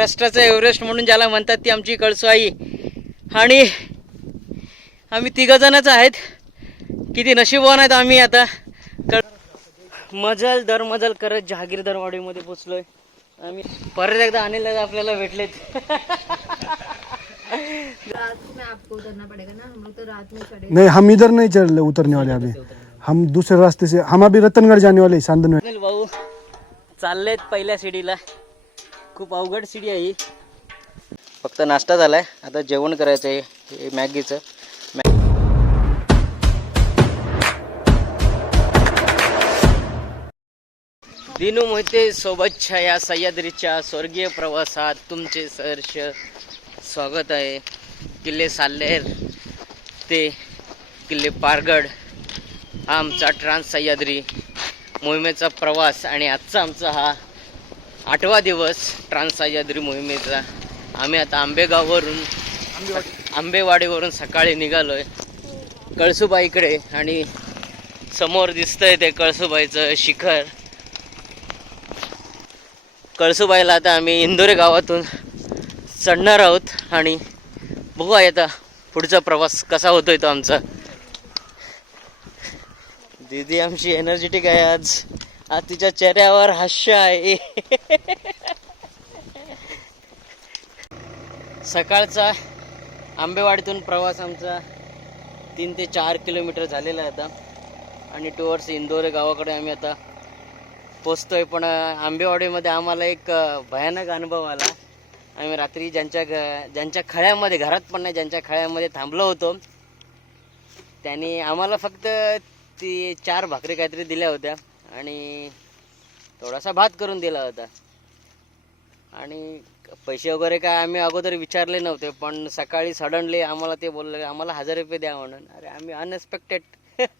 महाराष्ट्राचं एव्हरेस्ट म्हणून ज्याला म्हणतात ती आमची कळसुआई. आणि आम्ही तिघंजणच आहेत. किती नशीबवान आहेत आम्ही आता. कळ मजल दर मजल करत जहागीर दरवाडीमध्ये पोचलोय. आम्ही परत एकदा अनिल आपल्याला भेटलेत. रात में आपको उतरना पड़ेगा ना हम लोग तो रात में चढ़े नहीं हम इधर नहीं चल रहे उतरने वाले अभी। हम दूसरे रास्ते से हम अभी रतनगढ़ जाने वाले सांदन अनिल भाऊ चाललेत पहिल्या सीडीला. खूप अवघड सीडी आहे ही. फक्त नाश्ता झालाय. आता जेवण करायचं आहे. हे मॅगीचं. दिनू मोहिते सोबतच्या या सह्याद्रीच्या स्वर्गीय प्रवासात तुमचे सहर्ष स्वागत आहे. किल्ले साल्लेर ते किल्ले पारगड हा आमचा ट्रान्स सह्याद्री मोहिमेचा प्रवास आणि आजचा आमचा हा आठवा दिवस ट्रान्स सह्याद्री मोहिमेचा. आम्ही आता आंबेगाववरून आंबेवाडीवरून सकाळी निघालोय. कळसुबाईकडे आणि समोर दिसतंय ते कळसुबाईचं शिखर. कळसुबाईला आता आम्ही इंदोरे गावातून चढणार आहोत आणि बघू आहे आता पुढचा प्रवास कसा होतोय तो आमचा. दीदी आमची एनर्जेटिक आहे आज. आज तिच्या चेहऱ्यावर हास्य आहे. सकाळचा आंबेवाडीतून प्रवास आमचा तीन ते चार किलोमीटर झालेला आहे आता. आणि टुवर्ड्स इंदोरे गावाकडे आम्ही आता पोचतोय. पण आंबेवाडीमध्ये आम्हाला एक भयानक अनुभव आला. आम्ही रात्री ज्यांच्या घ ज्यांच्या खळ्यामध्ये घरात पण नाही ज्यांच्या खळ्यामध्ये थांबलो होतो त्यांनी आम्हाला फक्त ती चार भाकरी काहीतरी दिल्या होत्या. आणि थोडासा भात करून दिला होता. आणि पैसे वगैरे काय आम्ही अगोदर विचारले नव्हते पण सकाळी सडनली आम्हाला ते बोलले आम्हाला हजार रुपये द्या म्हणून. अरे आम्ही अनएक्सपेक्टेड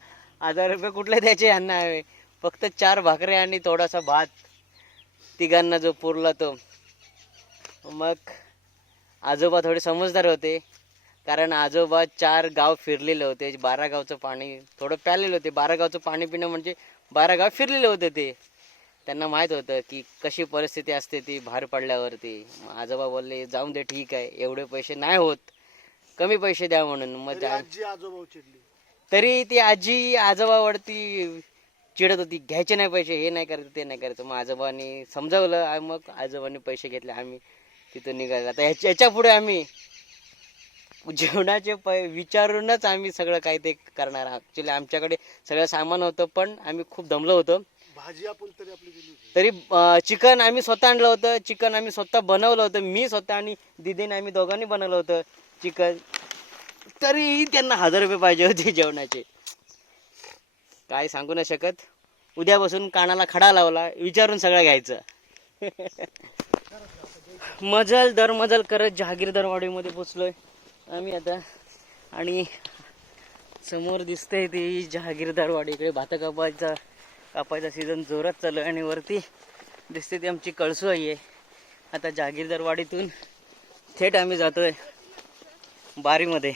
हजार रुपये कुठले द्यायचे यांना हवे फक्त चार भाकरी आणि थोडासा भात. तिघांना जो पुरला तो. मग आजोबा थोडे समजदार होते कारण आजोबा चार गाव फिरलेले होते बारा गावचं पाणी थोडं प्यालेले होते. बारा गावचं पाणी पिणं म्हणजे बारा गाव फिरलेले होते ते. त्यांना माहीत होतं की कशी परिस्थिती असते ती बाहेर पडल्यावरती. आजोबा बोलले जाऊन दे ठीक आहे. एवढे पैसे नाही होत. कमी पैसे द्या म्हणून. मग त्या तरी ती आजी आजोबावरती चिडत होती. घ्यायचे नाही पैसे हे नाही करायचं ते नाही करायचं. मग आजोबांनी समजावलं. मग आजोबांनी पैसे घेतले. आम्ही तिथून निघालो. आता याच्यापुढे आम्ही जेवणाचे पै विचारूनच आम्ही सगळं काही ते करणार ॲक्च्युली आमच्याकडे सगळं सामान होतं पण आम्ही खूप दमलो होतो. भाजी आपण तरी आपली तरी चिकन आम्ही स्वतः आणलं होतं चिकन आम्ही स्वतः बनवलं होतं मी स्वतः आणि दिदीने आम्ही दोघांनी बनवलं होतं चिकन. तरीही त्यांना हजार रुपये पाहिजे होते जेवणाचे. काय सांगू नाही शकत? उद्यापासून कानाला खडा लावला विचारून सगळं घ्यायचं. मजल दर मजल करत जहागीर दरवाडीमध्ये पोचलोय. आम्ही आता आणि समोर दिसतंय ती जहागीर इकडे भात कापायचा कापायचा सीझन जोरात चालू आहे आणि वरती दिसते ती आमची कळसू आहे. आता जहागीरदारवाडीतून थेट आम्ही जातोय बारीमध्ये.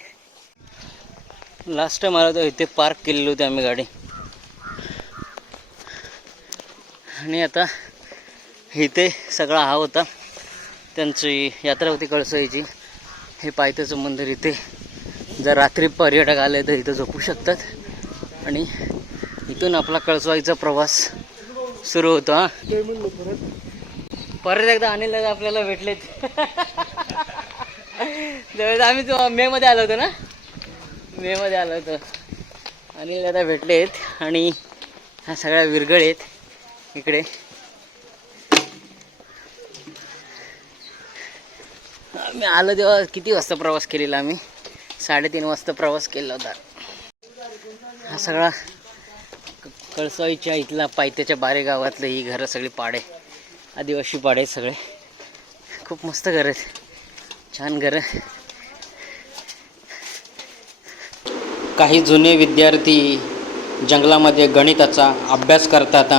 लास्ट टाइम आलो होतो इथे पार्क केलेली होती आम्ही गाडी. आणि आता इथे सगळा हा होता. त्यांची यात्रा होती कळसईची हे पायथ्याचं मंदिर इथे जर रात्री पर्यटक आले तर इथं झोपू शकतात. आणि इथून आपला कळसवाईचा प्रवास सुरू होतो हा. परत एकदा अनिल आपल्याला भेटलेत. त्यावेळेस आम्ही मे मध्ये आलो होतो ना? मे मध्ये आलो होतो. अनिल दादा भेटलेत आणि ह्या सगळ्या विरगळ आहेत इकडे. आम्ही आलो तेव्हा किती वाजता प्रवास केलेला आम्ही? साडेतीन वाजता प्रवास केला होता. हा सगळा कळसाईच्या इथला पायथ्याच्या बारे गावातले ही घरं सगळी पाडे. आदिवासी पाडे सगळे. खूप मस्त घर आहेत. छान घरं. काही जुने विद्यार्थी जंगलामध्ये गणिताचा अभ्यास करतात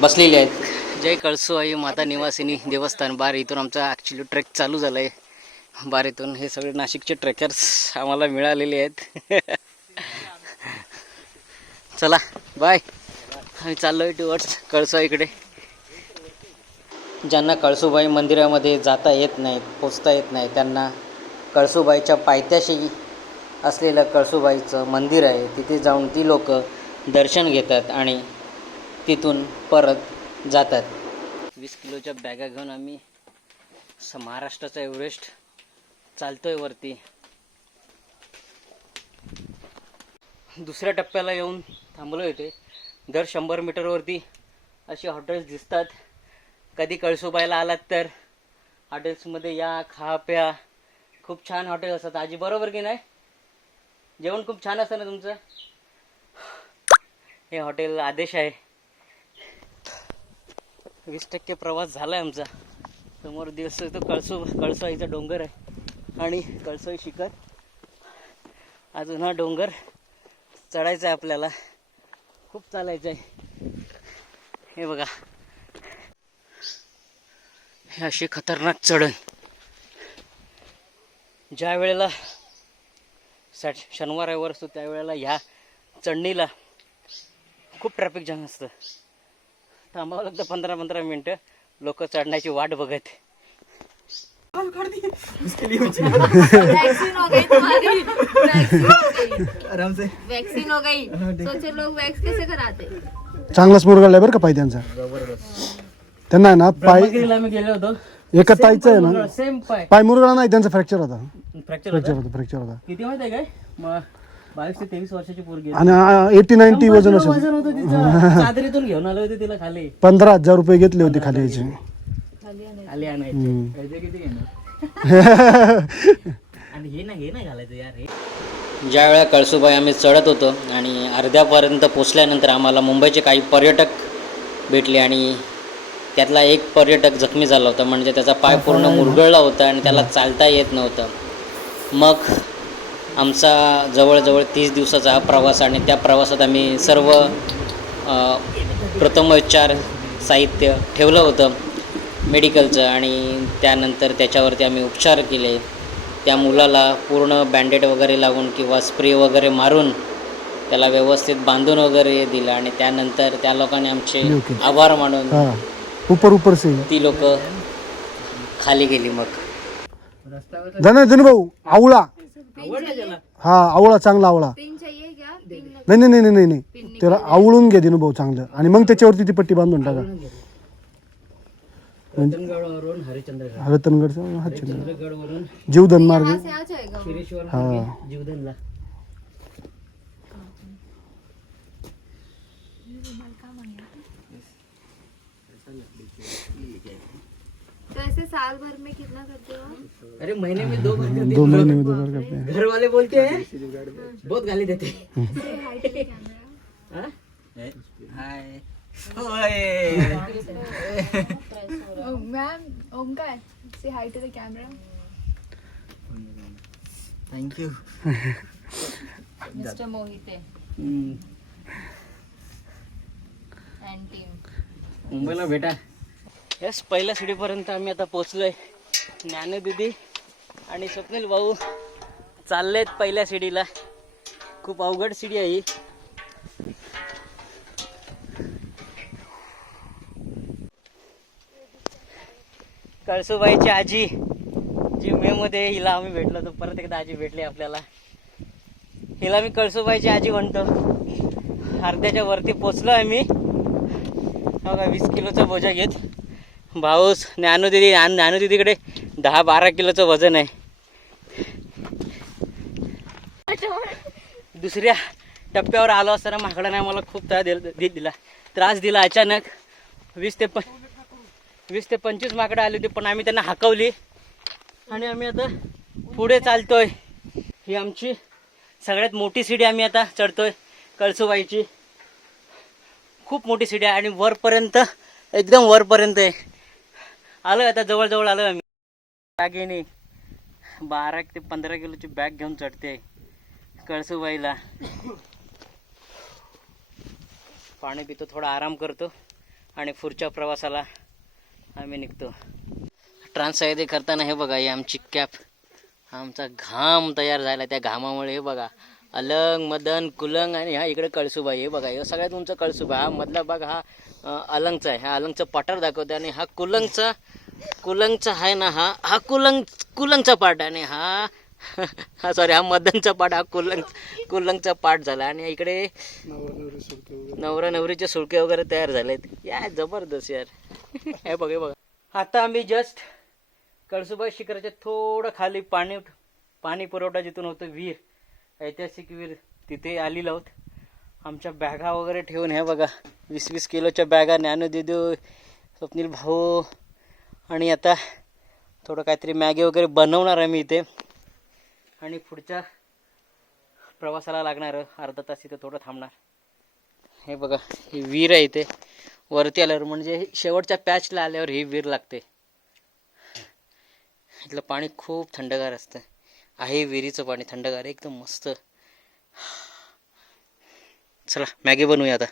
बसलेले आहेत. जय कळसुआई माता निवासिनी देवस्थान बार इथून आमचा ॲक्च्युली ट्रेक चालू झाला आहे बारीतून हे सगळे नाशिकचे ट्रेकर्स आम्हाला मिळालेले आहेत. चला बाय आम्ही चाललो आहे टुवर्ड्स इकडे. ज्यांना कळसूबाई मंदिरामध्ये जाता येत नाही पोचता येत नाही त्यांना कळसूबाईच्या पायथ्याशी असलेलं कळसूबाईचं मंदिर आहे. तिथे जाऊन ती लोक दर्शन घेतात आणि तिथून परत जातात. वीस किलोच्या बॅगा घेऊन आम्ही महाराष्ट्राचा एव्हरेस्ट चालतोय वरती. दुसऱ्या टप्प्याला येऊन थांबलो इथे. दर शंभर मीटरवरती अशी हॉटेल्स दिसतात. कधी कळसुबाईला आलात तर हॉटेल्समध्ये या खा प्या खूप छान हॉटेल असतात. आजी बरोबर की नाही? जेवण खूप छान असतं ना तुमचं? हे हॉटेल आदेश आहे. वीस टक्के प्रवास झाला आहे आमचा. समोर दिवस तो कळसू कळसोईचा डोंगर आहे. आणि कळसोई शिखर. अजून हा डोंगर चढायचा आहे आपल्याला. खूप चालायचं आहे हे बघा. हे अशी खतरनाक चढण. ज्या वेळेला सॅट शनिवार रविवार असतो त्यावेळेला ह्या चढणीला खूप ट्रॅफिक जाम असतं. थांबावं लागतं पंधरा पंधरा मिनटं. लोक चढण्याची वाट बघत. वैक्सीन हो गई तुम्हारी। वैक्सीन हो गई। आराम से। वैक्सीन हो गई। सोचे लोग वैक्स कैसे कराते? चांगलाच मुरगाळलाय बरं का पाय त्यांचा. त्यांना आहे ना पाय ब्रह्मगिरीला आम्ही गेलो होतो. एका ताईचं आहे ना? सेम पाय. पाय मुरगाळा नाही त्यांचा फ्रॅक्चर होता. फ्रॅक्चर फ्रॅक्चर होता फ्रॅक्चर होता. किती माहिती आहे काय? मग बावीस ते तेवीस वर्षाची पोरगी आणि एटी नाईन्टी वजन वजन असेल. होतं तिचं. चादरीतून घेऊन आलो होते तिला खाली. पंधरा हजार रुपये घेतले होते खाली याचे. खाली आणायची. किती घेणार? आणि हे ना हे नाही घालायचं यार हे. ज्या वेळा कळसुबाई आम्ही चढत होतो आणि अर्ध्यापर्यंत पोचल्यानंतर आम्हाला मुंबईचे काही पर्यटक भेटले आणि त्यातला एक पर्यटक जखमी झाला होता म्हणजे त्याचा पाय पूर्ण मुरगळला होता आणि त्याला चालता येत नव्हतं. मग आमचा जवळजवळ तीस दिवसाचा हा प्रवास आणि त्या प्रवासात आम्ही सर्व अ, प्रथमोपचार साहित्य ठेवलं होतं. मेडिकलचं आणि त्यानंतर त्याच्यावरती आम्ही उपचार केले. त्या मुलाला पूर्ण बँडेड वगैरे लागून किंवा स्प्रे वगैरे मारून त्याला व्यवस्थित बांधून वगैरे दिलं आणि त्यानंतर त्या लोकांनी आमचे. आभार मानून ऊपर ऊपर से. ती लोक खाली गेली मग. धनु भाऊ आवळा. हा आवळा चांगला आवळा. नाही नाही नाही नाही नाही त्याला आवळून घे दिनू भाऊ चांगलं. आणि मग त्याच्यावरती ती पट्टी बांधून टाका. रतनगडवरून हरिश्चंद्रगड रतनगडचं हा चंद्र चंद्रगडवरून जीवधन मार्ग। यहाँ से आ जाएगा वो। शिरेश्वर हा। जीवधनला. तो ऐसे साल भर में कितना करते हो आप? अरे महीने में दो बार दो महीने में दो बार करते हैं। घर वाले बोलते हैं बहुत गाली देते हैं। to the हाँ? Hi. say hi to the camera. Thank you and team. मुंबईला भेटा. यस पहिल्या सिडीपर्यंत आम्ही आता पोचलोय ज्ञानू दिदी आणि स्वप्नील भाऊ चाललेत पहिल्या सिडीला. खूप अवघड सिडी आहे ही. कळसुबाईची आजी जी मे मध्ये हिला आम्ही भेटलो तर परत एकदा आजी भेटली आपल्याला. हिला मी कळसुबाईची आजी म्हणतो. अर्ध्याच्या वरती पोचलो आहे मी. हो बघा वीस किलोचा बोजा घेत. भाऊस ज्ञानोदिदी ज्ञानोदिदीकडे दहा बारा किलोचं वजन आहे. दुसऱ्या टप्प्यावर आलो असताना माकडाने मला खूप त्रास दिला दिला. त्रास दिला अचानक. वीस ते पण वीस ते पंचवीस माकडं आली होती पण आम्ही त्यांना हाकवली. आणि आम्ही आता पुढे चालतोय. ही आमची सगळ्यात मोठी सीडी आम्ही आता चढतोय कळसुबाईची. खूप मोठी सीडी आहे आणि वरपर्यंत एकदम वरपर्यंत आहे. आलो आता जवळजवळ आलो आम्ही. बॅगेने बारा ते पंधरा किलोची बॅग घेऊन चढते. कळसुबाईला. पाणी पितो थोडा आराम करतो. आणि पुढच्या प्रवासाला आम्ही निघतो. ट्रान्ससायदे करताना हे बघा ही आमची कॅप. आमचा घाम तयार झाला त्या घामामुळे हे बघा. अलंग मदन कुलंग आणि हा इकडे कळसुबाई हे बघा हे सगळ्यात उंच कळसुबा. हा मधला भाग हा अलंगचा आहे. हा अलंगचा पठार दाखवते आणि हा कुलंगचा कुलंगचा आहे ना हा हा कुलंग कुलंगचा पाठ आणि हा हा सॉरी हा मदनचा पाठ हा कुलंग कुलंगचा पाठ झाला. आणि इकडे नवरा नवरीचे सुळके वगैरे तयार झालेत. या जबरदस्त यार. हे बघ हे बघा. आता आम्ही जस्ट कळसुबाई शिखराच्या थोडं खाली पाणी पाणी पुरवठा जिथून होतो विहीर ऐतिहासिक विहीर तिथे आलेलो आहोत. आमच्या बॅगा वगैरे ठेवून हे बघा वीस वीस किलोच्या बॅगा ज्ञानू दिदू स्वप्नील भाऊ आणि आता थोडं काहीतरी मॅगी वगैरे बनवणार आहे मी इथे. आणि पुढच्या प्रवासाला लागणार अर्धा तास इथे थोडं थांबणार. हे बघा ही विहीर आहे इथे. वरती आल्यावर म्हणजे शेवटच्या पॅचला आल्यावर ही विहीर लागते. इथलं पाणी खूप थंडगार असतं. आहे विहिरीचं पाणी थंडगार एकदम मस्त. चला मॅगी बनवूया आता.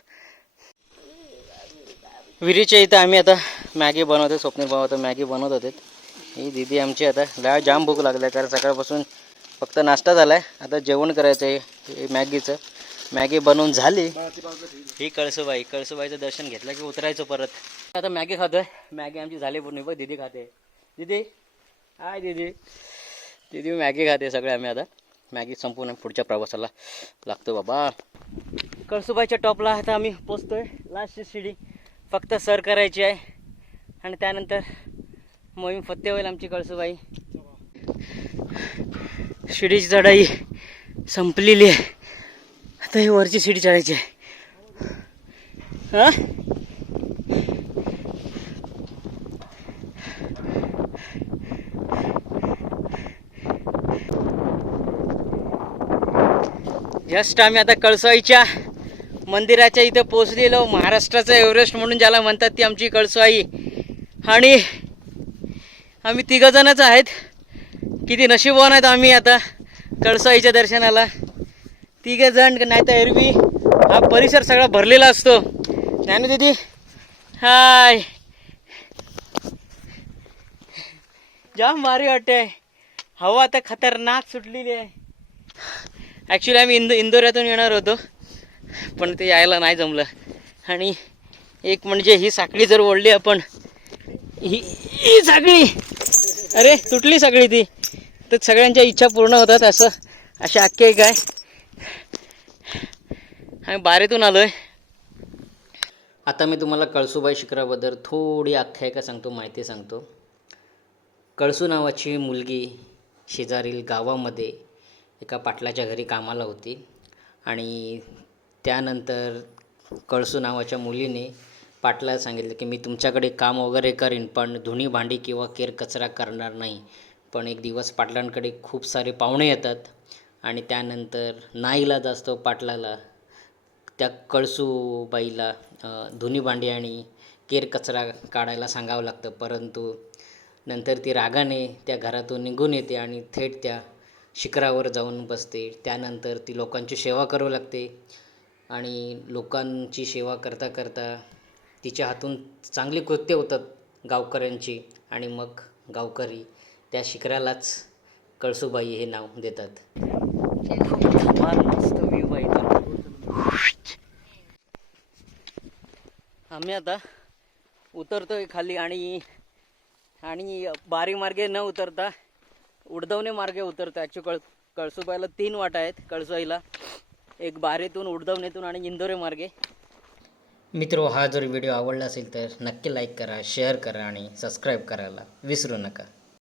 विहिरीच्या इथं आम्ही आता मॅगी बनवतो स्वप्नील भाऊ आता मॅगी बनवत होते. ही दिदी आमची आता लय जाम भूक लागली कारण सकाळपासून फक्त नाश्ता झाला आहे आता जेवण करायचं आहे हे मॅगीचं. मॅगी बनवून झाली. ही कळसुबाई कळसुबाईचं दर्शन घेतलं की उतरायचं परत. आता मॅगी खातोय. मॅगी आमची झाली पूर्ण. बघ दिदी खाते. दिदी? हाय दिदी. दिदी मॅगी खाते सगळे आम्ही आता. मॅगी संपूर्ण पुढच्या प्रवासाला लागतो बाबा. कळसुबाईच्या टॉपला आता आम्ही पोचतोय. लास्टची शिडी फक्त सर करायची आहे. आणि त्यानंतर मोहीम फत्ते होईल आमची कळसुबाई. शिडीची चढाई संपलेली आहे. आता हे वरची शिडी चढायची आहे. हां? जस्ट आम्ही आता कळसवाईच्या मंदिराच्या इथं पोचलेलो महाराष्ट्राचं एव्हरेस्ट म्हणून ज्याला म्हणतात ती आमची कळसवाई. आणि आम्ही तिघंजणच आहेत. किती नशीबवान आहेत आम्ही आता कळसाईच्या दर्शनाला. तिघे जण नाही तर एरवी. हा परिसर सगळा भरलेला असतो. ज्ञानू दिदी हाय. जाम भारी वाटते हवा आता खतरनाक सुटलेली आहे. ॲक्च्युली आम्ही इंदो इंदोऱ्यातून येणार होतो. पण ते यायला नाही जमलं. आणि एक म्हणजे ही साखळी जर ओढली आपण ही ही साखळी. अरे तुटली साखळी ती. तर सगळ्यांच्या इच्छा पूर्ण होतात असं. अशा अख्खे काय आम्ही बारेतून आलो आहे आता मी तुम्हाला कळसूबाई शिखराबद्दल थोडी आख्यायिका सांगतो माहिती सांगतो. कळसू नावाची मुलगी शेजारील गावामध्ये एका पाटलाच्या घरी कामाला होती आणि त्यानंतर कळसू नावाच्या मुलीने पाटलाला सांगितलं की मी तुमच्याकडे काम वगैरे करीन पण धुणी भांडी किंवा केर कचरा करणार नाही. पण एक दिवस पाटलांकडे खूप सारे पाहुणे येतात आणि त्यानंतर नाईलाज असतो पाटलाला. त्या कळसूबाईला धुनी धुणी भांडी आणि केर कचरा काढायला सांगावं लागतं. परंतु नंतर ती रागाने त्या घरातून निघून येते आणि थेट त्या शिखरावर जाऊन बसते. त्यानंतर ती लोकांची सेवा करू लागते आणि लोकांची सेवा करता करता तिच्या हातून चांगली कृत्य होतात गावकऱ्यांची आणि मग गावकरी त्या शिखरालाच कळसूबाई हे नाव देतात धमाल मस्त व्ह्यू आहे इथून. आम्ही आता उतरतोय खाली आणि आणि बारी मार्गे न उतरता उडदवणे मार्गे उतरतो ॲक्च्यू कळ कळसुबाईला तीन वाटा आहेत कळसुबाईला. एक बारीतून उडदवणेतून आणि इंदोरे मार्गे. मित्रो हा जर व्हिडिओ आवडला असेल तर नक्की लाईक करा शेअर करा आणि सबस्क्राईब करायला विसरू नका.